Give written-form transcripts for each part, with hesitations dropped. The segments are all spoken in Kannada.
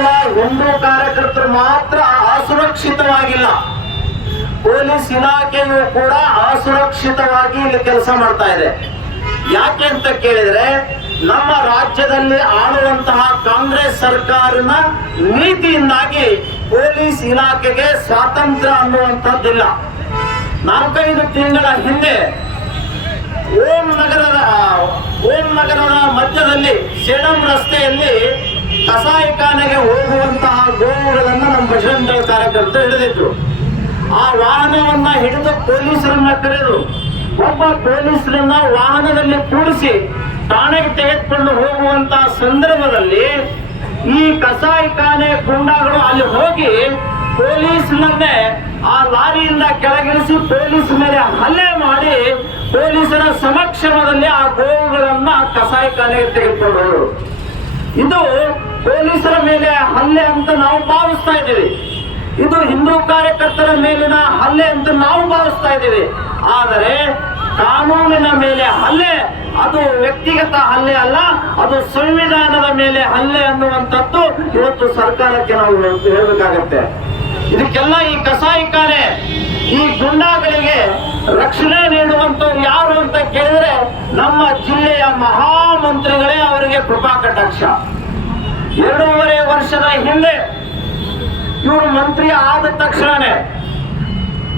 ಕೇವಲ ಹಿಂದೂ ಕಾರ್ಯಕರ್ತರು ಮಾತ್ರ ಅಸುರಕ್ಷಿತವಾಗಿಲ್ಲ, ಪೊಲೀಸ್ ಇಲಾಖೆಯು ಕೂಡ ಅಸುರಕ್ಷಿತವಾಗಿ ಇಲ್ಲಿ ಕೆಲಸ ಮಾಡ್ತಾ ಇದೆ. ಯಾಕೆ ಅಂತ ಕೇಳಿದ್ರೆ, ನಮ್ಮ ರಾಜ್ಯದಲ್ಲಿ ಆಳುವಂತಹ ಕಾಂಗ್ರೆಸ್ ಸರ್ಕಾರನ ನೀತಿಯಿಂದಾಗಿ ಪೊಲೀಸ್ ಇಲಾಖೆಗೆ ಸ್ವಾತಂತ್ರ್ಯ ಅನ್ನುವಂಥದ್ದಿಲ್ಲ. 4-5 ತಿಂಗಳ ಹಿಂದೆ ಓಂ ನಗರದ ಮಧ್ಯದಲ್ಲಿ ಸೇಡಂ ರಸ್ತೆಯಲ್ಲಿ ಕಸಾಯಿಖಾನೆಗೆ ಹೋಗುವಂತಹ ಗೋವುಗಳನ್ನು ನಮ್ಮ ಬಜರಂಗ ಕಾರ್ಯಕರ್ತರು ಹಿಡಿದಿದ್ರು. ಆ ವಾಹನವನ್ನ ಹಿಡಿದು ಪೊಲೀಸರನ್ನ ಕರೆದು ಒಬ್ಬ ಪೊಲೀಸರನ್ನ ವಾಹನದಲ್ಲಿ ಕೂಡಿಸಿ ಠಾಣೆಗೆ ತೆಗೆದುಕೊಂಡು ಹೋಗುವಂತಹ ಸಂದರ್ಭದಲ್ಲಿ ಈ ಕಸಾಯಿಖಾನೆ ಗುಂಡಾಗಳು ಅಲ್ಲಿ ಹೋಗಿ ಪೊಲೀಸ್ನನ್ನೇ ಆ ಲಾರಿಯಿಂದ ಕೆಳಗಿಳಿಸಿ ಪೊಲೀಸ್ ಮೇಲೆ ಹಲ್ಲೆ ಮಾಡಿ ಪೊಲೀಸರ ಸಮಕ್ಷಮದಲ್ಲಿ ಆ ಗೋವುಗಳನ್ನ ಕಸಾಯಿಖಾನೆಗೆ ತೆಗೆದುಕೊಂಡು ಹೋದರು. ಇದು ಪೊಲೀಸರ ಮೇಲೆ ಹಲ್ಲೆ ಅಂತ ನಾವು ಭಾವಿಸ್ತಾ ಇದ್ದೀವಿ. ಇದು ಹಿಂದೂ ಕಾರ್ಯಕರ್ತರ ಮೇಲಿನ ಹಲ್ಲೆ ಅಂತ ನಾವು ಭಾವಿಸ್ತಾ ಇದ್ದೀವಿ. ಆದರೆ ಕಾನೂನಿನ ಮೇಲೆ ಹಲ್ಲೆ ಅದು ವ್ಯಕ್ತಿಗತ ಹಲ್ಲೆ ಅಲ್ಲ, ಅದು ಸಂವಿಧಾನದ ಮೇಲೆ ಹಲ್ಲೆ ಅನ್ನುವಂಥದ್ದು ಇವತ್ತು ಸರ್ಕಾರಕ್ಕೆ ನಾವು ಹೇಳಬೇಕಾಗತ್ತೆ. ಇದಕ್ಕೆಲ್ಲ ಈ ಕಸಾಯಿಖಾನೆ ಈ ಗುಂಡಾಗಳಿಗೆ ರಕ್ಷಣೆ ನೀಡುವಂತವ್ರು ಯಾರು ಅಂತ ಕೇಳಿದ್ರೆ ನಮ್ಮ ಜಿಲ್ಲೆಯ ಮಹಾಮಂತ್ರಿಗಳೇ ಅವರಿಗೆ ಕೃಪಾ ಕಟಾಕ್ಷ. 2.5 ವರ್ಷದ ಹಿಂದೆ ಇವರು ಮಂತ್ರಿ ಆದ ತಕ್ಷಣನೇ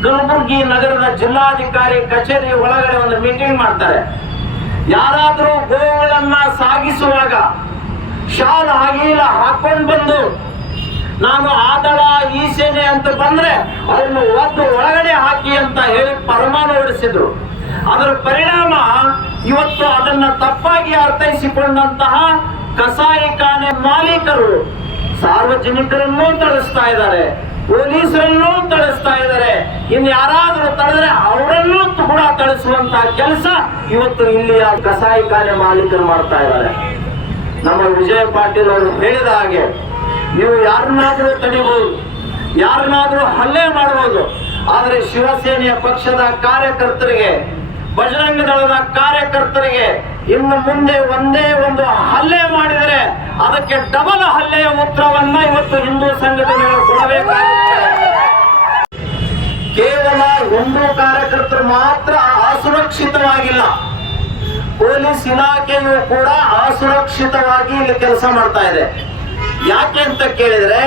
ಕಲಬುರಗಿ ನಗರದ ಜಿಲ್ಲಾಧಿಕಾರಿ ಕಚೇರಿ ಒಳಗಡೆ ಒಂದು ಮೀಟಿಂಗ್ ಮಾಡ್ತಾರೆ. ಯಾರಾದರೂ ಗೋವುಗಳನ್ನ ಸಾಗಿಸುವಾಗ ಶಾಲ್ ಹಗೀಲ ಹಾಕೊಂಡು ಬಂದು ನಾನು ಆದಳ ಈ ಸೇನೆ ಅಂತ ಬಂದ್ರೆ ಅದನ್ನು ಒದ್ದು ಒಳಗಡೆ ಹಾಕಿ ಅಂತ ಹೇಳಿ ಪರಮಾನು ಹೊರಡಿಸಿದ್ರು. ಅದರ ಪರಿಣಾಮ ಇವತ್ತು ಅದನ್ನ ತಪ್ಪಾಗಿ ಅರ್ಥೈಸಿಕೊಂಡಂತಹ ಕಸಾಯಿಖಾನೆ ಮಾಲೀಕರು ಸಾರ್ವಜನಿಕರನ್ನೂ ತಳಿಸ್ತಾ ಇದ್ದಾರೆ, ಪೊಲೀಸರನ್ನೂ ತಳಿಸ್ತಾ ಇದ್ದಾರೆ. ಇನ್ನು ಯಾರಾದರೂ ತಡೆದ್ರೆ ಅವರನ್ನೂ ಕೂಡ ತಳಿಸುವಂತಹ ಕೆಲಸ ಇವತ್ತು ಇಲ್ಲಿಯ ಕಸಾಯಿಖಾನೆ ಮಾಲೀಕರು ಮಾಡ್ತಾ ಇದ್ದಾರೆ. ನಮ್ಮ ವಿಜಯ ಪಾಟೀಲ್ ಅವರು ಹೇಳಿದ ಹಾಗೆ ನೀವು ಯಾರನ್ನಾದ್ರೂ ತಡಿಬಹುದು, ಯಾರನ್ನಾದ್ರೂ ಹಲ್ಲೆ ಮಾಡಬಹುದು, ಆದರೆ ಶಿವಸೇನೆಯ ಪಕ್ಷದ ಕಾರ್ಯಕರ್ತರಿಗೆ, ಬಜರಂಗ ದಳದ ಕಾರ್ಯಕರ್ತರಿಗೆ ಇನ್ನು ಮುಂದೆ ಒಂದೇ ಒಂದು ಹಲ್ಲೆ ಮಾಡಿದರೆ ಅದಕ್ಕೆ ಡಬಲ್ ಹಲ್ಲೆಯ ಉತ್ತರವನ್ನ ಇವತ್ತು ಹಿಂದೂ ಸಂಘಟನೆಗಳು ಕೊಡಬೇಕಾಗುತ್ತೆ. ಕೇವಲ ಹಿಂದೂ ಕಾರ್ಯಕರ್ತರು ಮಾತ್ರ ಅಸುರಕ್ಷಿತವಾಗಿಲ್ಲ, ಪೊಲೀಸ್ ಇಲಾಖೆಯು ಕೂಡ ಅಸುರಕ್ಷಿತವಾಗಿ ಇಲ್ಲಿ ಕೆಲಸ ಮಾಡ್ತಾ ಇದೆ. ಯಾಕೆ ಅಂತ ಕೇಳಿದ್ರೆ,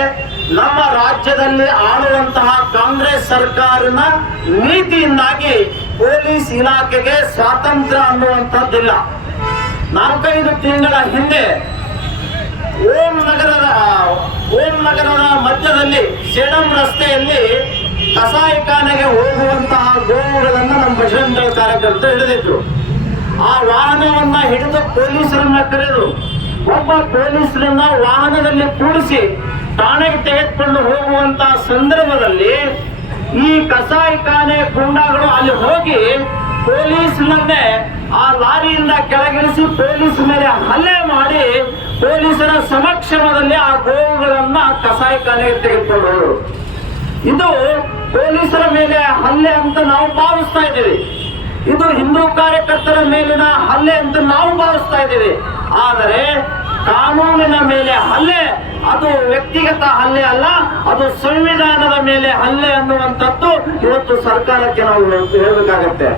ನಮ್ಮ ರಾಜ್ಯದಲ್ಲಿ ಆಳುವಂತಹ ಕಾಂಗ್ರೆಸ್ ಸರ್ಕಾರನ ನೀತಿಯಿಂದಾಗಿ ಪೊಲೀಸ್ ಇಲಾಖೆಗೆ ಸ್ವಾತಂತ್ರ್ಯ ಅನ್ನುವಂಥದ್ದಿಲ್ಲ. 4-5 ತಿಂಗಳ ಹಿಂದೆ ಓಂ ನಗರದ ಮಧ್ಯದಲ್ಲಿ ಸೇಡಂ ರಸ್ತೆಯಲ್ಲಿ ಕಸಾಯಿಖಾನೆಗೆ ಹೋಗುವಂತಹ ಗೋವುಗಳನ್ನು ನಮ್ಮ ಬಜರಂಗ ಕಾರ್ಯಕರ್ತರು ಹಿಡಿದಿದ್ರು. ಆ ವಾಹನವನ್ನ ಹಿಡಿದು ಪೊಲೀಸರನ್ನ ಕರೆದು ಒಬ್ಬ ಪೊಲೀಸರನ್ನ ವಾಹನದಲ್ಲಿ ಕೂಡಿಸಿ ಠಾಣೆಗೆ ತೆಗೆದುಕೊಂಡು ಹೋಗುವಂತಹ ಸಂದರ್ಭದಲ್ಲಿ ಈ ಕಸಾಯಿಖಾನೆ ಗುಂಡಾಗಳು ಅಲ್ಲಿ ಹೋಗಿ ಪೊಲೀಸ್ನನ್ನೇ ಆ ಲಾರಿಯಿಂದ ಕೆಳಗಿಳಿಸಿ ಪೊಲೀಸ್ ಮೇಲೆ ಹಲ್ಲೆ ಮಾಡಿ ಪೊಲೀಸರ ಸಮಕ್ಷಮದಲ್ಲಿ ಆ ಗೋವುಗಳನ್ನ ಕಸಾಯಿಖಾನೆಗೆ ತೆಗೆದುಕೊಂಡು ಹೋದರು. ಇದು ಪೊಲೀಸರ ಮೇಲೆ ಹಲ್ಲೆ ಅಂತ ನಾವು ಭಾವಿಸ್ತಾ ಇದ್ದೀವಿ. ಇದು ಹಿಂದೂ ಕಾರ್ಯಕರ್ತರ ಮೇಲಿನ ಹಲ್ಲೆ ಅಂತ ನಾವು ಭಾವಿಸ್ತಾ ಇದ್ದೀವಿ. ಆದರೆ ಕಾನೂನಿನ ಮೇಲೆ ಹಲ್ಲೆ ಅದು ವ್ಯಕ್ತಿಗತ ಹಲ್ಲೆ ಅಲ್ಲ, ಅದು ಸಂವಿಧಾನದ ಮೇಲೆ ಹಲ್ಲೆ ಅನ್ನುವಂಥದ್ದು ಇವತ್ತು ಸರ್ಕಾರಕ್ಕೆ ನಾವು ಹೇಳಬೇಕಾಗತ್ತೆ.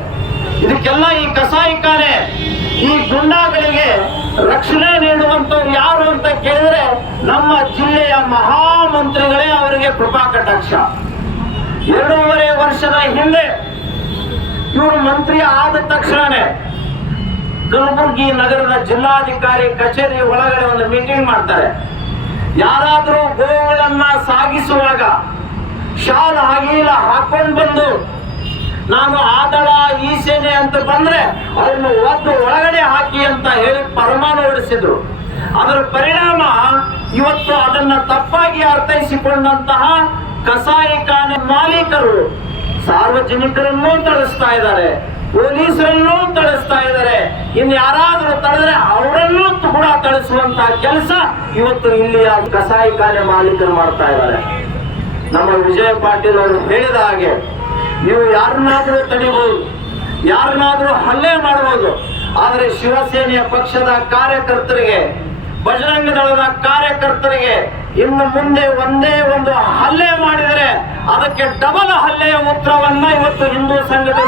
ಇದಕ್ಕೆಲ್ಲ ಈ ಕಸಾಯಿಖಾನೆ ಈ ಗುಂಡಾಗಳಿಗೆ ರಕ್ಷಣೆ ನೀಡುವಂತವ್ರು ಯಾರು ಅಂತ ಕೇಳಿದ್ರೆ ನಮ್ಮ ಜಿಲ್ಲೆಯ ಮಹಾಮಂತ್ರಿಗಳೇ ಅವರಿಗೆ ಕೃಪಾ ಕಟಾಕ್ಷ. 2.5 ವರ್ಷದ ಹಿಂದೆ ಇವರು ಮಂತ್ರಿ ಆದ ತಕ್ಷಣನೇ ಕಲಬುರಗಿ ನಗರದ ಜಿಲ್ಲಾಧಿಕಾರಿ ಕಚೇರಿ ಒಳಗಡೆ ಒಂದು ಮೀಟಿಂಗ್ ಮಾಡ್ತಾರೆ. ಯಾರಾದರೂ ಗೋವುಗಳನ್ನ ಸಾಗಿಸುವಾಗ ಶಾಲ್ ಹಗೀಲ ಹಾಕೊಂಡು ಬಂದು ನಾನು ಆದಳ ಈ ಸೇನೆ ಅಂತ ಬಂದ್ರೆ ಅದನ್ನು ಒದ್ದು ಒಳಗಡೆ ಹಾಕಿ ಅಂತ ಹೇಳಿ ಪರಮಾನು ಹೊರಡಿಸಿದ್ರು. ಅದರ ಪರಿಣಾಮ ಇವತ್ತು ಅದನ್ನ ತಪ್ಪಾಗಿ ಅರ್ಥೈಸಿಕೊಂಡಂತಹ ಕಸಾಯಿಖಾನೆ ಮಾಲೀಕರು ಸಾರ್ವಜನಿಕರನ್ನೂ ತಳಿಸ್ತಾ ಇದ್ದಾರೆ, ಪೊಲೀಸರನ್ನೂ ತಳಿಸ್ತಾ ಇದ್ದಾರೆ. ಇನ್ನು ಯಾರಾದರೂ ತಡೆದ್ರೆ ಅವರನ್ನೂ ಕೂಡ ತಳಿಸುವಂತಹ ಕೆಲಸ ಇವತ್ತು ಇಲ್ಲಿಯ ಕಸಾಯಿಖಾನೆ ಮಾಲೀಕರು ಮಾಡ್ತಾ ಇದ್ದಾರೆ. ನಮ್ಮ ವಿಜಯ ಪಾಟೀಲ್ ಅವರು ಹೇಳಿದ ಹಾಗೆ ನೀವು ಯಾರನ್ನಾದ್ರೂ ತಡಿಬಹುದು, ಯಾರನ್ನಾದ್ರೂ ಹಲ್ಲೆ ಮಾಡಬಹುದು, ಆದರೆ ಶಿವಸೇನೆಯ ಪಕ್ಷದ ಕಾರ್ಯಕರ್ತರಿಗೆ, ಬಜರಂಗ ದಳದ ಕಾರ್ಯಕರ್ತರಿಗೆ ಕಾರ್ಯಕರ್ತರಿಗೆ ಇನ್ನು ಮುಂದೆ ಒಂದೇ ಒಂದು ಹಲ್ಲೆ ಮಾಡಿದರೆ ಅದಕ್ಕೆ ಡಬಲ್ ಹಲ್ಲೆಯ ಉತ್ತರವನ್ನ ಇವತ್ತು ಹಿಂದೂ ಸಂಘಟನೆ